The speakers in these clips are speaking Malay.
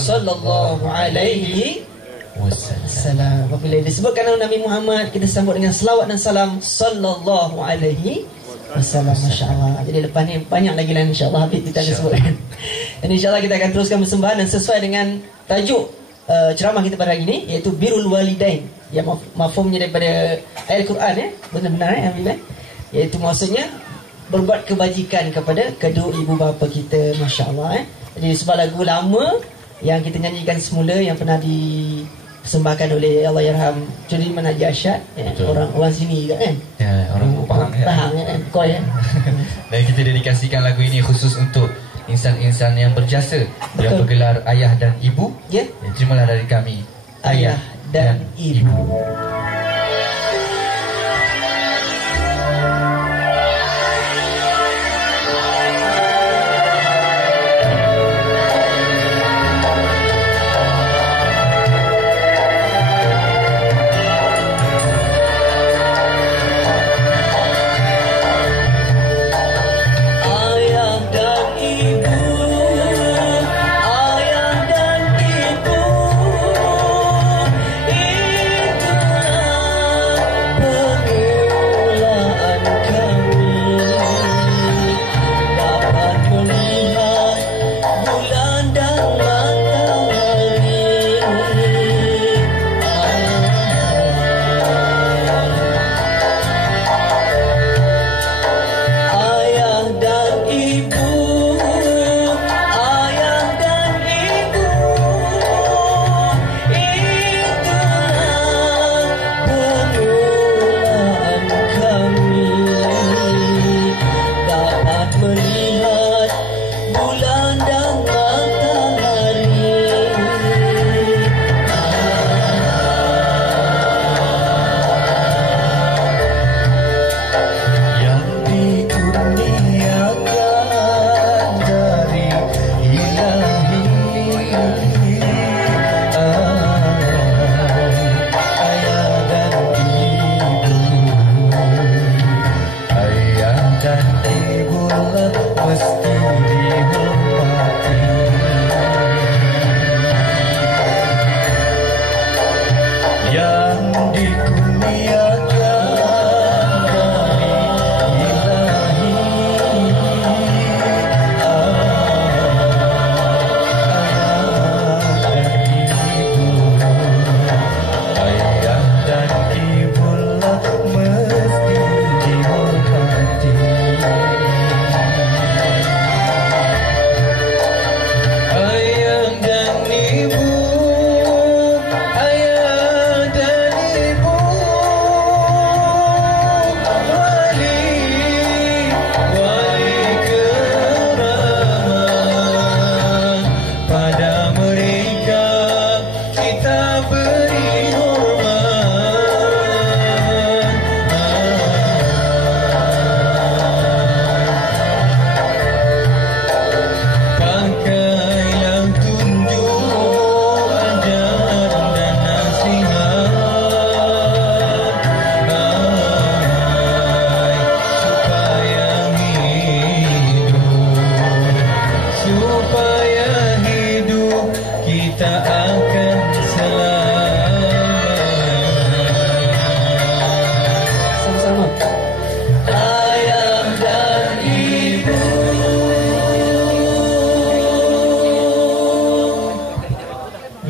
Sallallahu alaihi wasallam. Apabila disebutkan nama Nabi Muhammad, kita sambut dengan selawat dan salam Sallallahu alaihi wasallam. Masya Allah. Jadi lepas ni banyak lagi lah insya-Allah Habib kita akan sebutkan. Dan insya-Allah kita akan teruskan persembahan dan sesuai dengan tajuk ceramah kita pada hari ini, iaitu Birrul Walidain, yang mafhumnya daripada ayat Al-Quran, benar-benar Habib, iaitu maksudnya berbuat kebajikan kepada kedua ibu bapa kita. Masya Allah. Jadi sebuah lagu lama yang kita nyanyikan semula, yang pernah dipersembahkan oleh Allahyarham Juliman Haji Asyad, orang sini juga kan, orang Pahang kan, Koi kan. Dan kita dedikasikan lagu ini khusus untuk insan-insan yang berjasa. Betul. Yang bergelar ayah dan ibu. Terimalah dari kami ayah dan ibu.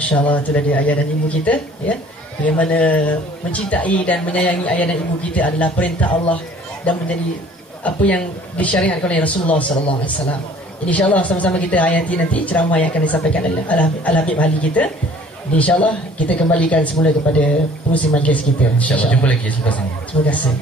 InsyaAllah itu dari ayah dan ibu kita, ya. Bagaimana mencintai dan menyayangi ayah dan ibu kita adalah perintah Allah dan menjadi apa yang disyariatkan oleh Rasulullah SAW. InsyaAllah sama-sama kita hayati nanti ceramah yang akan disampaikan oleh Al-Habib Ali kita Jadi insyaAllah kita kembalikan semula kepada pengurusi majlis kita. InsyaAllah jumpa lagi selepas ini. Terima kasih.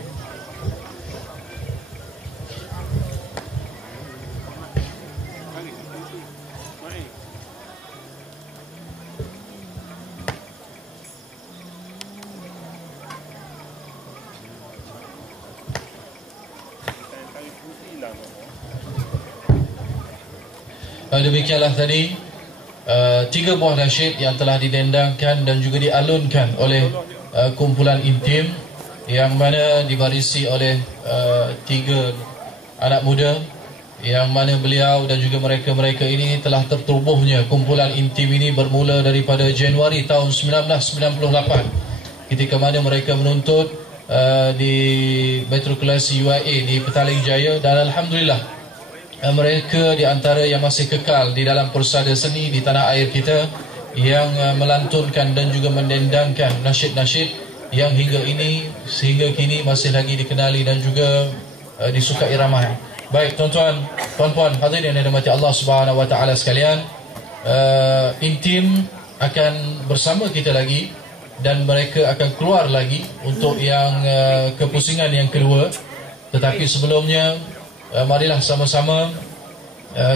Demikianlah tadi 3 buah nasyid yang telah didendangkan dan juga dialunkan oleh kumpulan intim, yang mana dibarisi oleh 3 anak muda, yang mana beliau dan juga mereka-mereka ini telah tertubuhnya kumpulan intim ini bermula daripada Januari tahun 1998, ketika mana mereka menuntut di Matrikulasi UIA di Petaling Jaya. Dan Alhamdulillah, mereka di antara yang masih kekal di dalam persada seni di tanah air kita, yang melantunkan dan juga mendendangkan nasyid-nasyid yang sehingga kini masih lagi dikenali dan juga disukai ramai. Baik tuan-tuan, puan-puan, hadirin yang dirahmati Allah Subhanahu wa taala sekalian, intim akan bersama kita lagi dan mereka akan keluar lagi untuk yang kepusingan yang kedua. Tetapi sebelumnya, marilah sama-sama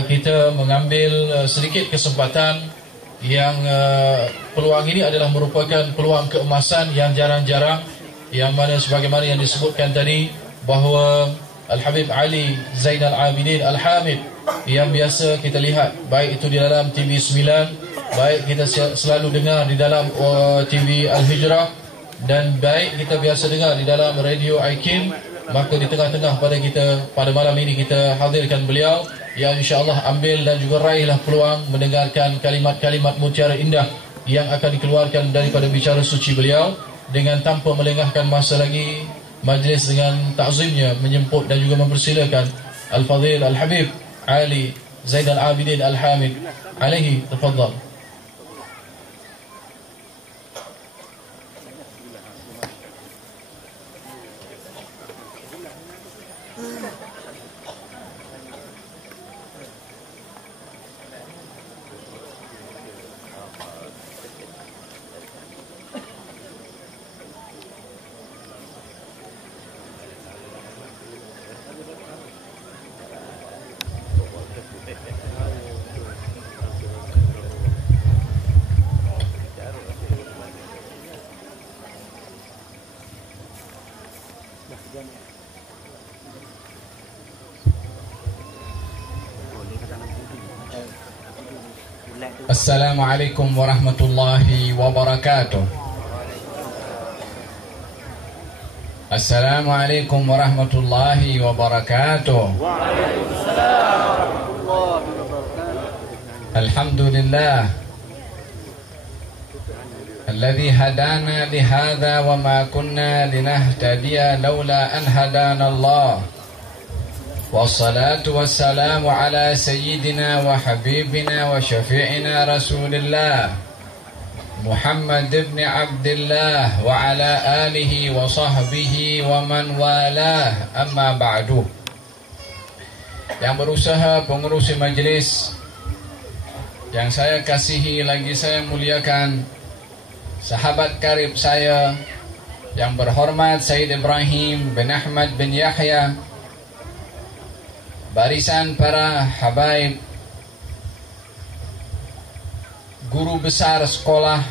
kita mengambil sedikit kesempatan yang peluang ini adalah merupakan peluang keemasan yang jarang-jarang, yang mana sebagaimana yang disebutkan tadi bahawa Al-Habib Ali Zainal Abidin Al-Hamid yang biasa kita lihat baik itu di dalam TV 9, baik kita selalu dengar di dalam TV Al-Hijrah, dan baik kita biasa dengar di dalam Radio Aikim, maka di tengah-tengah pada malam ini kita hadirkan beliau yang insya-Allah ambil dan juga raihlah peluang mendengarkan kalimat-kalimat mutiara indah yang akan dikeluarkan daripada bicara suci beliau, dengan tanpa melengahkan masa lagi majlis dengan ta'zimnya menyemput dan juga mempersilakan Al-Fadhil Al-Habib Ali Zainal Abidin Al-Hamid alaihi tafadhal. Assalamualaikum warahmatullahi wabarakatuh. Assalamualaikum warahmatullahi wabarakatuh. Alhamdulillah alladhi hadana lihadha wa ma kunna linahtadiya laula an hadana Allah. Wassalatu wassalamu ala sayyidina wa habibina wa syafi'ina Rasulillah Muhammad ibn Abdullah wa ala alihi wa sahbihi wa man walah, amma ba'du. Yang berusaha pengurusi majlis yang saya kasihi lagi saya muliakan, sahabat karib saya yang berhormat Sayyid Ibrahim bin Ahmad bin Yahya, barisan para habaib, guru besar sekolah,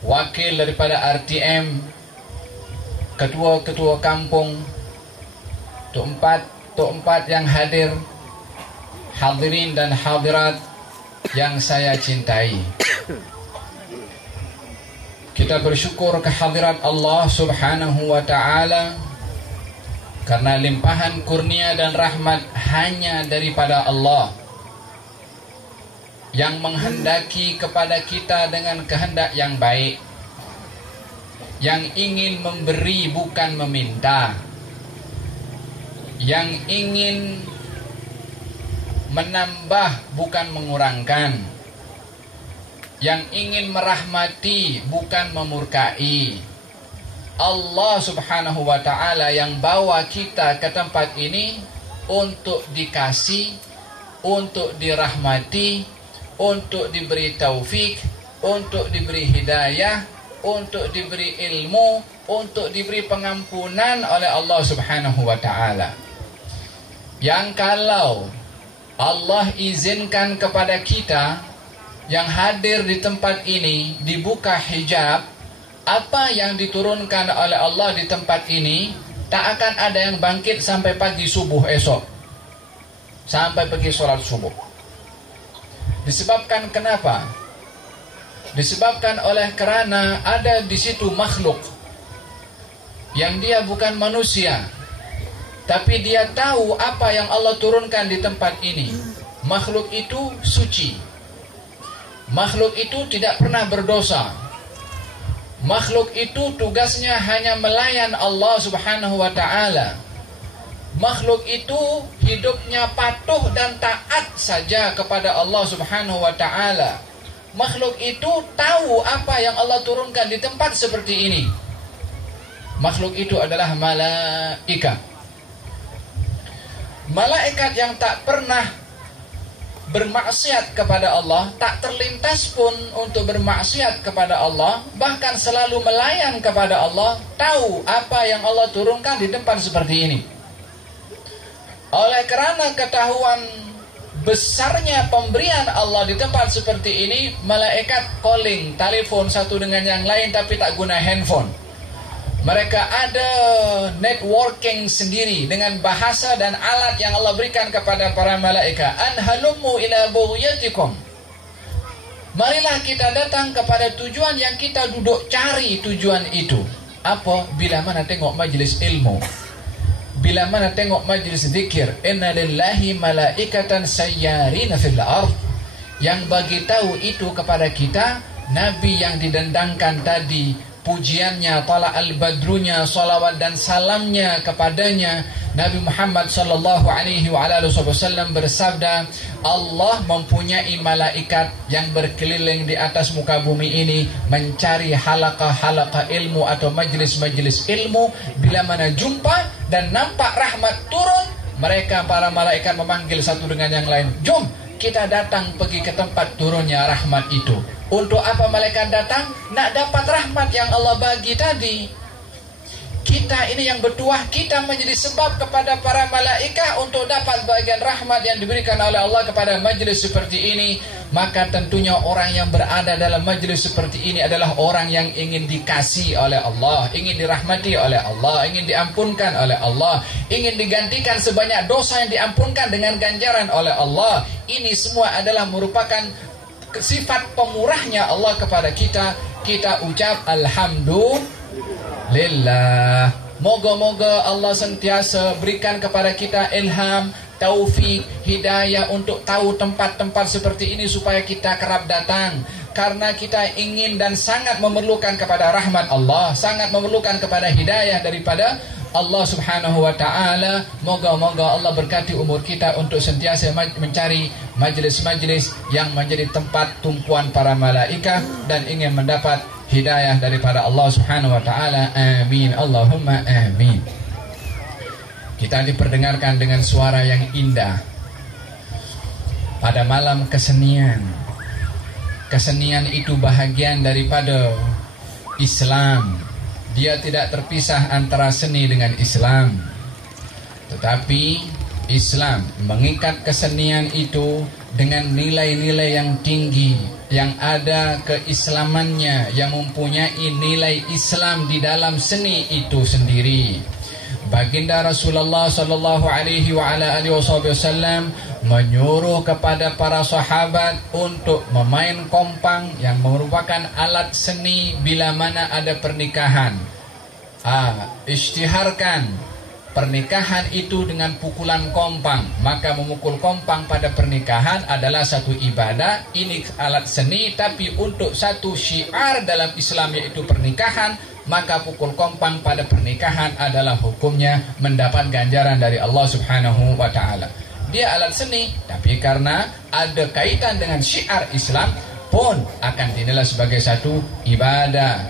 wakil daripada RTM, ketua-ketua kampung, tok empat yang hadir, hadirin dan hadirat yang saya cintai. Kita bersyukur kehadirat Allah Subhanahu wa ta'ala, karena limpahan kurnia dan rahmat hanya daripada Allah yang menghendaki kepada kita dengan kehendak yang baik, yang ingin memberi bukan meminta, yang ingin menambah bukan mengurangkan, yang ingin merahmati bukan memurkai. Allah Subhanahu wa ta'ala yang bawa kita ke tempat ini untuk dikasih, untuk dirahmati, untuk diberi taufik, untuk diberi hidayah, untuk diberi ilmu, untuk diberi pengampunan oleh Allah Subhanahu wa ta'ala. Yang kalau Allah izinkan kepada kita yang hadir di tempat ini dibuka hijab, apa yang diturunkan oleh Allah di tempat ini tak akan ada yang bangkit sampai pagi subuh esok, sampai pergi sholat subuh. Disebabkan kenapa? Disebabkan oleh karena ada di situ makhluk yang dia bukan manusia, tapi dia tahu apa yang Allah turunkan di tempat ini. Makhluk itu suci. Makhluk itu tidak pernah berdosa. Makhluk itu tugasnya hanya melayan Allah Subhanahu wa ta'ala. Makhluk itu hidupnya patuh dan taat saja kepada Allah Subhanahu wa ta'ala. Makhluk itu tahu apa yang Allah turunkan di tempat seperti ini. Makhluk itu adalah malaikat. Malaikat yang tak pernah bermaksiat kepada Allah, tak terlintas pun untuk bermaksiat kepada Allah, bahkan selalu melayan kepada Allah, tahu apa yang Allah turunkan di tempat seperti ini. Oleh kerana ketahuan besarnya pemberian Allah di tempat seperti ini, malaikat calling, telepon satu dengan yang lain tapi tak guna handphone. Mereka ada networking sendiri dengan bahasa dan alat yang Allah berikan kepada para malaikat. Anhalummu ila bughyatikum. Marilah kita datang kepada tujuan yang kita duduk cari tujuan itu. Apa? Bila mana tengok majlis ilmu, bila mana tengok majlis zikir, inna lillahi malaikatan sayyarina fil ardh. Yang bagi tahu itu kepada kita Nabi yang didendangkan tadi, pujiannya, tala al-badrunya, salawat dan salamnya kepadanya, Nabi Muhammad sallallahu alaihi wasallam bersabda, Allah mempunyai malaikat yang berkeliling di atas muka bumi ini mencari halaqah-halaqah ilmu atau majlis-majlis ilmu. Bila mana jumpa dan nampak rahmat turun, mereka para malaikat memanggil satu dengan yang lain, jom kita datang pergi ke tempat turunnya rahmat itu. Untuk apa malaikat datang? Nak dapat rahmat yang Allah bagi tadi. Kita ini yang bertuah, kita menjadi sebab kepada para malaikat untuk dapat bagian rahmat yang diberikan oleh Allah kepada majlis seperti ini. Maka tentunya orang yang berada dalam majlis seperti ini adalah orang yang ingin dikasihi oleh Allah, ingin dirahmati oleh Allah, ingin diampunkan oleh Allah, ingin digantikan sebanyak dosa yang diampunkan dengan ganjaran oleh Allah. Ini semua adalah merupakan sifat pemurahnya Allah kepada kita. Kita ucap alhamdulillah. Moga-moga Allah sentiasa berikan kepada kita ilham, taufik, hidayah untuk tahu tempat-tempat seperti ini supaya kita kerap datang. Karena kita ingin dan sangat memerlukan kepada rahmat Allah, sangat memerlukan kepada hidayah daripada Allah Subhanahu wa ta'ala. Moga-moga Allah berkati umur kita untuk sentiasa mencari majlis-majlis yang menjadi tempat tumpuan para malaikat dan ingin mendapat hidayah daripada Allah Subhanahu wa ta'ala. Amin, Allahumma amin. Kita diperdengarkan dengan suara yang indah pada malam kesenian. Kesenian itu bahagian daripada Islam. Dia tidak terpisah antara seni dengan Islam. Tetapi Islam mengikat kesenian itu dengan nilai-nilai yang tinggi, yang ada keislamannya, yang mempunyai nilai Islam di dalam seni itu sendiri. Baginda Rasulullah sallallahu alaihi wasallam menyuruh kepada para sahabat untuk memain kompang yang merupakan alat seni bila mana ada pernikahan. Isytiharkan pernikahan itu dengan pukulan kompang. Maka memukul kompang pada pernikahan adalah satu ibadah. Ini alat seni, tapi untuk satu syiar dalam Islam yaitu pernikahan, maka pukul kompang pada pernikahan adalah hukumnya mendapat ganjaran dari Allah Subhanahu wa ta'ala. Dia alat seni, tapi karena ada kaitan dengan syiar Islam pun akan dinilai sebagai satu ibadah.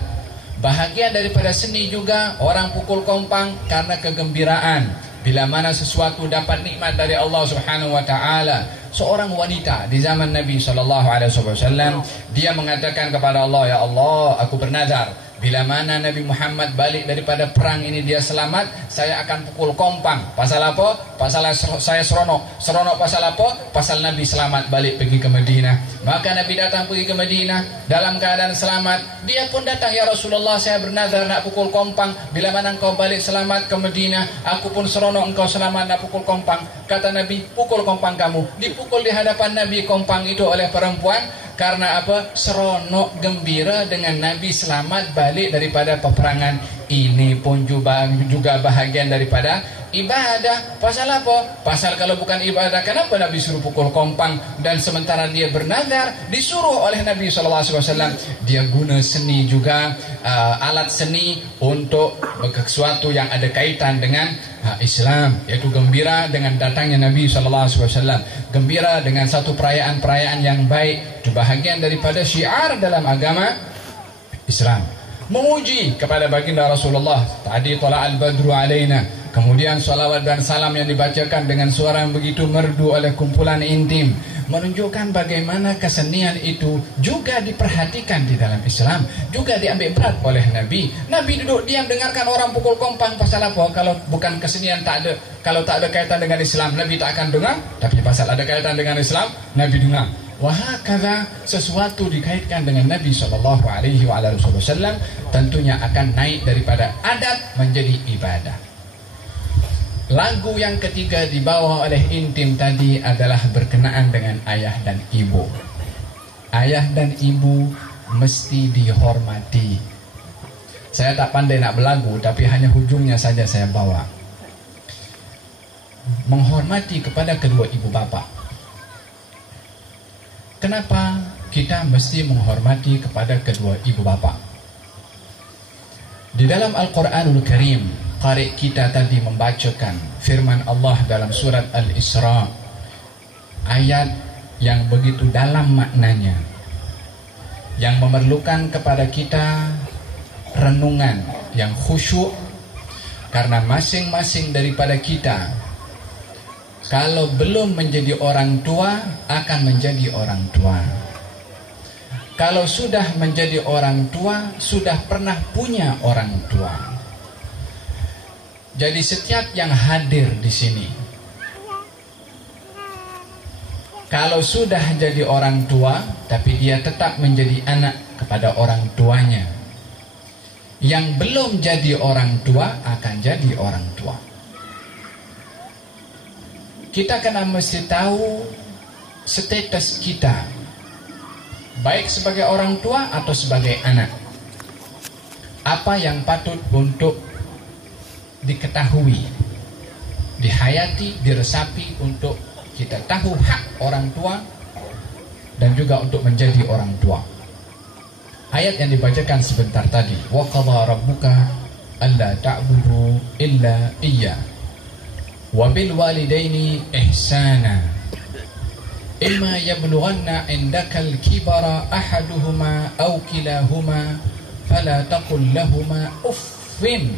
Bahagian daripada seni juga orang pukul kompang karena kegembiraan. Bila mana sesuatu dapat nikmat dari Allah Subhanahu wa ta'ala, seorang wanita di zaman Nabi SAW. Dia mengatakan kepada Allah, ya Allah, aku bernazar, bila mana Nabi Muhammad balik daripada perang ini dia selamat, saya akan pukul kompang. Pasal apa? Pasal saya seronok. Seronok pasal apa? Pasal Nabi selamat balik pergi ke Madinah. Maka Nabi datang pergi ke Madinah dalam keadaan selamat. Dia pun datang, ya Rasulullah, saya bernazar nak pukul kompang. Bila mana engkau balik selamat ke Madinah, aku pun seronok engkau selamat nak pukul kompang. Kata Nabi, pukul kompang kamu. Dipukul di hadapan Nabi kompang itu oleh perempuan. Karena apa? Seronok gembira dengan Nabi selamat balik daripada peperangan. Ini pun juga bahagian daripada ibadah. Pasal apa? Pasal kalau bukan ibadah, kenapa Nabi suruh pukul kompang? Dan sementara dia bernazar, disuruh oleh Nabi SAW. Dia guna seni juga, alat seni untuk sesuatu yang ada kaitan dengan Islam, yaitu gembira dengan datangnya Nabi SAW. Gembira dengan satu perayaan-perayaan yang baik. Itu bahagian daripada syiar dalam agama Islam. Memuji kepada baginda Rasulullah. Tadi tala'al badru alaina. Kemudian salawat dan salam yang dibacakan dengan suara yang begitu merdu oleh kumpulan intim, menunjukkan bagaimana kesenian itu juga diperhatikan di dalam Islam, juga diambil berat oleh Nabi. Nabi duduk diam dengarkan orang pukul kompang. Pasal apa? Kalau bukan kesenian, tak ada. Kalau tak ada kaitan dengan Islam, Nabi tak akan dengar. Tapi pasal ada kaitan dengan Islam, Nabi dengar. Wahakala, sesuatu dikaitkan dengan Nabi SAW tentunya akan naik daripada adat menjadi ibadah. Lagu yang ketiga dibawa oleh intim tadi adalah berkenaan dengan ayah dan ibu. Ayah dan ibu mesti dihormati. Saya tak pandai nak berlagu, tapi hanya hujungnya saja saya bawa. Menghormati kepada kedua ibu bapa. Kenapa kita mesti menghormati kepada kedua ibu bapa? Di dalam Al-Quranul Karim, qari kita tadi membacakan firman Allah dalam surat Al-Isra, ayat yang begitu dalam maknanya, yang memerlukan kepada kita renungan yang khusyuk, karena masing-masing daripada kita kalau belum menjadi orang tua akan menjadi orang tua. Kalau sudah menjadi orang tua, sudah pernah punya orang tua. Jadi setiap yang hadir di sini, kalau sudah jadi orang tua, tapi dia tetap menjadi anak kepada orang tuanya. Yang belum jadi orang tua akan jadi orang tua. Kita kena mesti tahu status kita, baik sebagai orang tua atau sebagai anak. Apa yang patut untuk diketahui, dihayati, diresapi untuk kita tahu hak orang tua dan juga untuk menjadi orang tua. Ayat yang dibacakan sebentar tadi, wa qadha rabbuka alla ta'budu illa iyyah wa bil walidaini ihsana imma yablughanna indakal kibara ahaduhuma aw kilahuma fala taqul lahumā uffin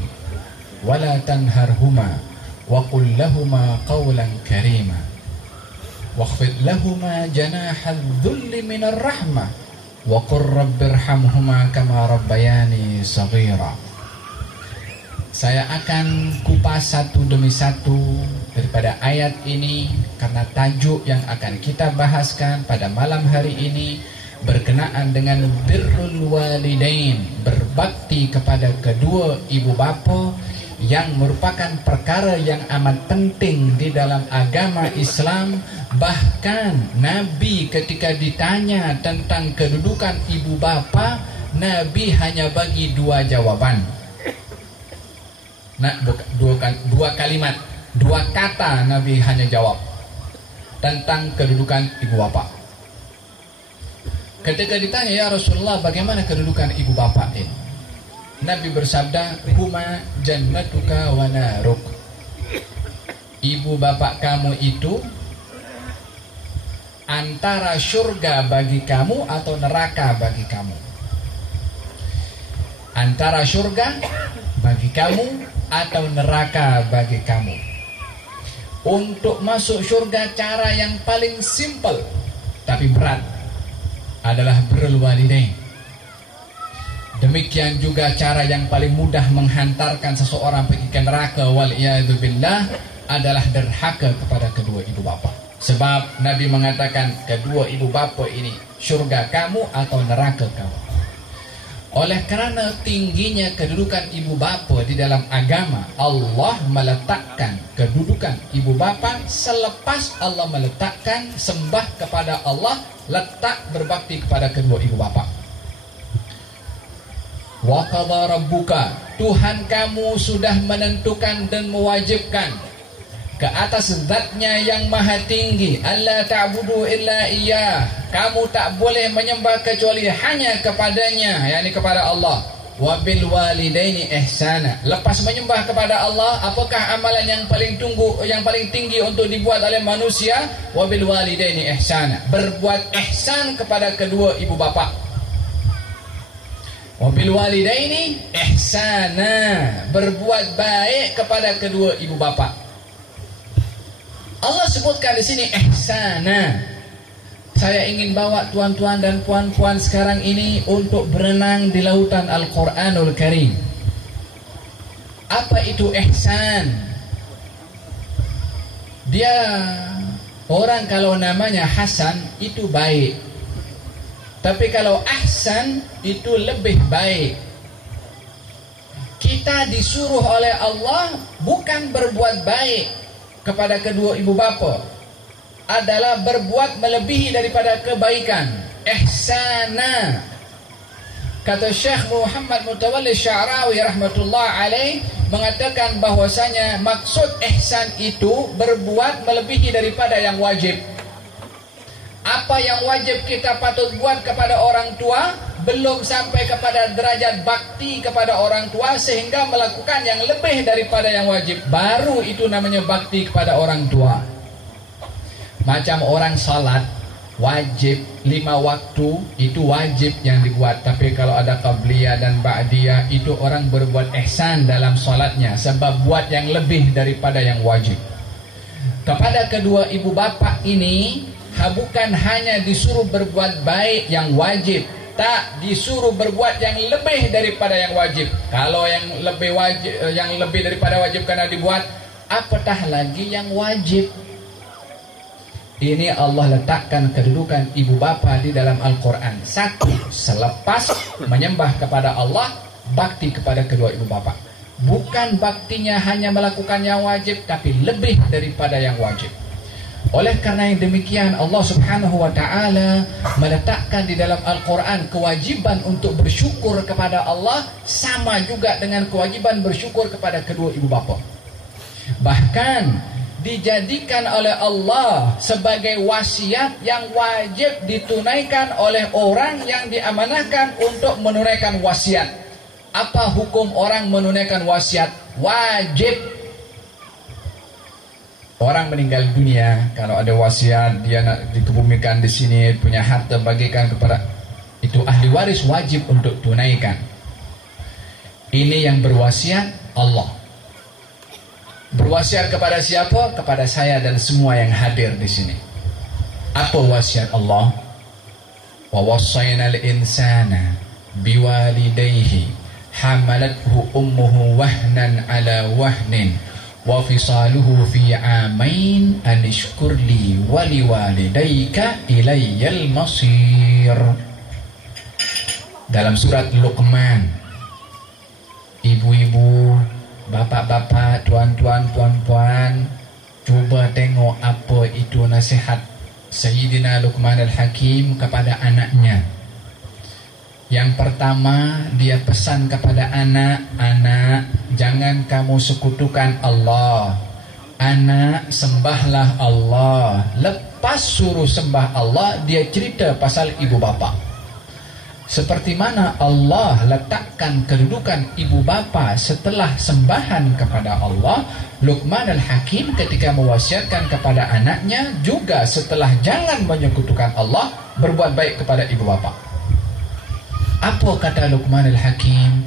wala tanharhuma wa qul lahumā qawlan karīmā wakhfid lahumā janāha adh-dhulli minar rahmah wa qur rabbirhamhumā kamā rabbayānī shaghīrā. Saya akan kupas satu demi satu daripada ayat ini, karena tajuk yang akan kita bahaskan pada malam hari ini berkenaan dengan birrul walidain, berbakti kepada kedua ibu bapa, yang merupakan perkara yang amat penting di dalam agama Islam. Bahkan Nabi ketika ditanya tentang kedudukan ibu bapa, Nabi hanya bagi dua jawaban. Dua kalimat, dua kata Nabi hanya jawab tentang kedudukan ibu bapa. Ketika ditanya, ya Rasulullah, bagaimana kedudukan ibu bapa ini? Nabi bersabda, huma jannatuka wa naruk. Ibu bapa kamu itu antara surga bagi kamu atau neraka bagi kamu. Antara surga bagi kamu atau neraka bagi kamu. untuk masuk syurga, cara yang paling simple tapi berat adalah birrul walidain. Demikian juga cara yang paling mudah menghantarkan seseorang pergi ke neraka wal'iyadzubillah adalah derhaka kepada kedua ibu bapa. Sebab Nabi mengatakan kedua ibu bapa ini syurga kamu atau neraka kamu. Oleh kerana tingginya kedudukan ibu bapa di dalam agama, Allah meletakkan kedudukan ibu bapa selepas Allah meletakkan sembah kepada Allah, letak berbakti kepada kedua ibu bapa. Wa qadha rabbuka, Tuhan kamu sudah menentukan dan mewajibkan ke atas zatnya yang maha tinggi, alla ta'budu illa iyyah, kamu tak boleh menyembah kecuali hanya kepadanya, yakni kepada Allah. Wa bil walidaini ihsana, lepas menyembah kepada Allah, apakah amalan yang paling tinggi untuk dibuat oleh manusia? Wa bil walidaini ihsana, berbuat ihsan kepada kedua ibu bapa. Wa bil walidaini ihsana, berbuat baik kepada kedua ibu bapa. Allah sebutkan di sini ihsana. Saya ingin bawa tuan-tuan dan puan-puan sekarang ini untuk berenang di lautan Al-Quranul Karim. Apa itu ihsan? Dia orang kalau namanya Hasan itu baik, tapi kalau ahsan itu lebih baik. Kita disuruh oleh Allah bukan berbuat baik kepada kedua ibu bapa, adalah berbuat melebihi daripada kebaikan. Ihsana. Kata Syekh Muhammad Mutawalli Sya'rawi rahmatullah alaih mengatakan bahwasanya maksud ihsan itu berbuat melebihi daripada yang wajib. Apa yang wajib kita patut buat kepada orang tua, belum sampai kepada derajat bakti kepada orang tua sehingga melakukan yang lebih daripada yang wajib, baru itu namanya bakti kepada orang tua. Macam orang salat wajib 5 waktu, itu wajib yang dibuat, tapi kalau ada qabliyah dan ba'diyah itu orang berbuat ihsan dalam salatnya sebab buat yang lebih daripada yang wajib. Kepada kedua ibu bapa ini bukan hanya disuruh berbuat baik yang wajib, tak disuruh berbuat yang lebih daripada yang wajib. Kalau yang lebih daripada wajib karena dibuat, apatah lagi yang wajib. Ini Allah letakkan kedudukan ibu bapa di dalam Al-Quran. Satu, selepas menyembah kepada Allah, bakti kepada kedua ibu bapa. Bukan baktinya hanya melakukan yang wajib, tapi lebih daripada yang wajib. Oleh karena yang demikian, Allah subhanahu wa ta'ala meletakkan di dalam Al-Quran kewajiban untuk bersyukur kepada Allah sama juga dengan kewajiban bersyukur kepada kedua ibu bapa. Bahkan dijadikan oleh Allah sebagai wasiat yang wajib ditunaikan oleh orang yang diamanahkan untuk menunaikan wasiat. Apa hukum orang menunaikan wasiat? Wajib. Orang meninggal dunia, kalau ada wasiat dia nak dikebumikan di sini, punya harta bagikan kepada, itu ahli waris wajib untuk tunaikan. Ini yang berwasiat Allah. Berwasiat kepada siapa? Kepada saya dan semua yang hadir di sini. Apa wasiat Allah? Wa wassayna al-insana biwalidayhi hamalathu ummuhu wahnan ala wahnin wa fisaluhu fi amain an ishkur li wa liwalidayka ilayyal masir. Dalam surat Luqman, ibu-ibu, bapak-bapak, tuan-tuan, puan-puan, cuba tengok apa itu nasihat Sayyidina Luqman al-Hakim kepada anaknya. Yang pertama, dia pesan kepada anak, jangan kamu sekutukan Allah. Anak, sembahlah Allah. Lepas suruh sembah Allah, dia cerita pasal ibu bapa. Seperti mana Allah letakkan kedudukan ibu bapa setelah sembahan kepada Allah, Luqman al-Hakim ketika mewasiatkan kepada anaknya juga setelah jangan menyekutukan Allah, berbuat baik kepada ibu bapa. Apa kata Luqman al-Hakim?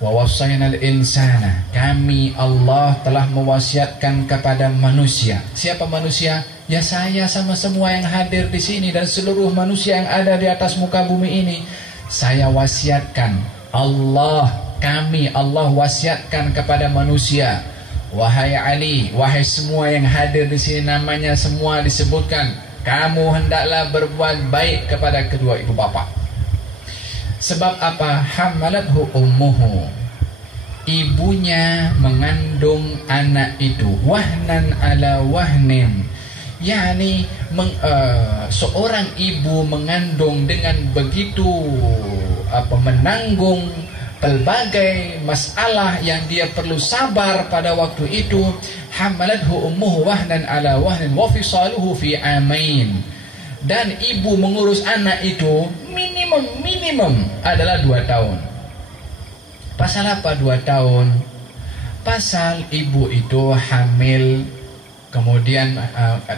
Wa wasainal insana, kami Allah telah mewasiatkan kepada manusia. Siapa manusia? Ya saya sama semua yang hadir di sini dan seluruh manusia yang ada di atas muka bumi ini. Saya wasiatkan, kami Allah wasiatkan kepada manusia. Wahai Ali, wahai semua yang hadir di sini, namanya semua disebutkan. Kamu hendaklah berbuat baik kepada kedua ibu bapa. Sebab apa? Hamalathu ummuhu, ibunya mengandung anak itu, wahnan ala wahnin, yakni seorang ibu mengandung dengan begitu menanggung pelbagai masalah yang dia perlu sabar pada waktu itu. Hamalathu ummuhu wahnan ala wahnin wa fisaluhu fi amain, dan ibu mengurus anak itu minimum adalah 2 tahun. Pasal apa 2 tahun? Pasal ibu itu hamil, kemudian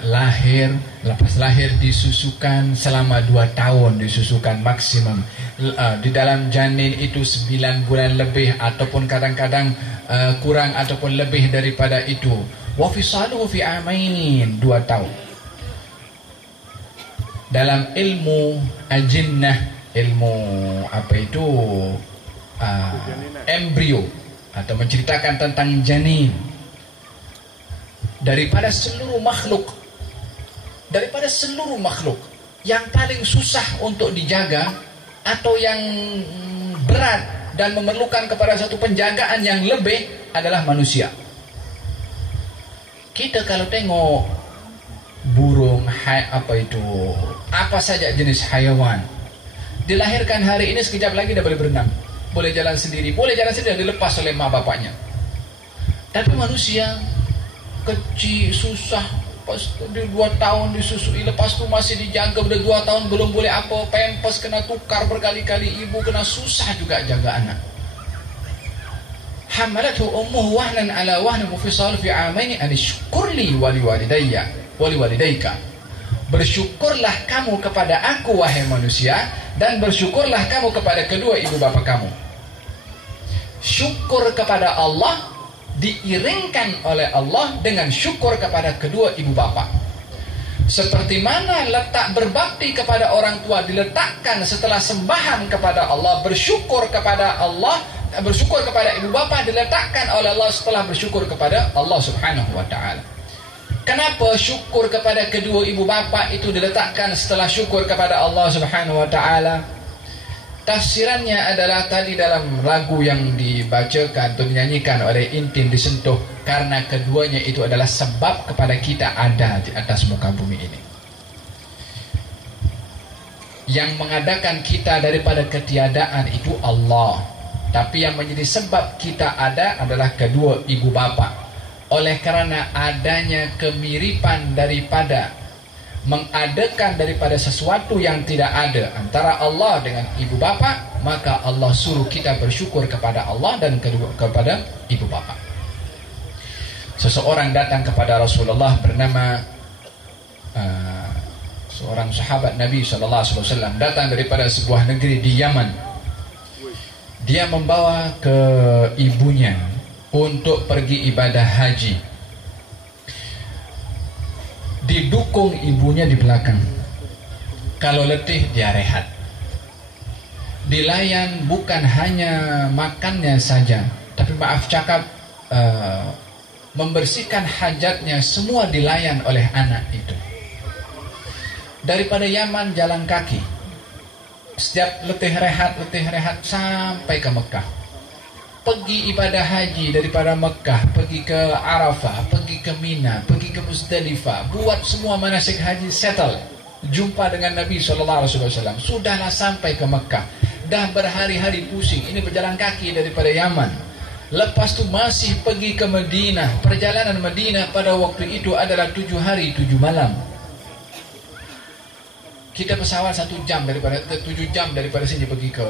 lahir, lepas lahir disusukan selama 2 tahun, disusukan maksimum. Di dalam janin itu 9 bulan lebih, ataupun kadang-kadang kurang ataupun lebih daripada itu. Wa fisaluhu fi amain, 2 tahun. Dalam ilmu ajinnah, ilmu embrio, atau menceritakan tentang janin, daripada seluruh makhluk yang paling susah untuk dijaga atau yang berat dan memerlukan kepada satu penjagaan yang lebih adalah manusia. Kita kalau tengok burung, apa saja jenis hayawan, dilahirkan hari ini sekejap lagi dah boleh berenang, boleh jalan sendiri dilepas oleh mak bapaknya. Tapi manusia kecil, susah, pas 2 tahun disusui, lepas tu masih dijaga, udah 2 tahun belum boleh apa, pampers kena tukar berkali-kali, ibu kena susah juga jaga anak. Hamalathu ummuhu wahnan ala wahnin wa fisaluhu fi amaini an ishkurli wa liwalidayka. Bersyukurlah kamu kepada aku wahai manusia, dan bersyukurlah kamu kepada kedua ibu bapa kamu. Syukur kepada Allah diiringkan oleh Allah dengan syukur kepada kedua ibu bapa. Seperti mana letak berbakti kepada orang tua diletakkan setelah sembahan kepada Allah, bersyukur kepada ibu bapa diletakkan oleh Allah setelah bersyukur kepada Allah Subhanahu wa taala. Kenapa syukur kepada kedua ibu bapa itu diletakkan setelah syukur kepada Allah Subhanahu wa taala? Tafsirannya adalah tadi dalam lagu yang dibacakan atau dinyanyikan oleh Intin Disentuh, karena keduanya itu adalah sebab kepada kita ada di atas muka bumi ini. Yang mengadakan kita daripada ketiadaan itu Allah, tapi yang menjadi sebab kita ada adalah kedua ibu bapa. Oleh kerana adanya kemiripan daripada mengadakan daripada sesuatu yang tidak ada antara Allah dengan ibu bapa, maka Allah suruh kita bersyukur kepada Allah dan kepada ibu bapa. Seseorang datang kepada Rasulullah bernama seorang sahabat Nabi SAW, datang daripada sebuah negeri di Yaman. Dia membawa ke ibunya untuk pergi ibadah haji. Didukung ibunya di belakang. Kalau letih dia rehat. Dilayan bukan hanya makannya saja, tapi maaf cakap membersihkan hajatnya semua dilayan oleh anak itu. Daripada Yaman jalan kaki, setiap letih rehat sampai ke Mekah. Pergi ibadah haji daripada Mekah, pergi ke Arafah, pergi ke Mina, pergi ke Muzdalifah, buat semua manasik haji, settle, jumpa dengan Nabi SAW. Sudahlah sampai ke Mekah, dah berhari-hari pusing. Ini berjalan kaki daripada Yaman. Lepas tu masih pergi ke Madinah. Perjalanan Madinah pada waktu itu adalah 7 hari 7 malam. Kita pesawat 7 jam daripada sini pergi ke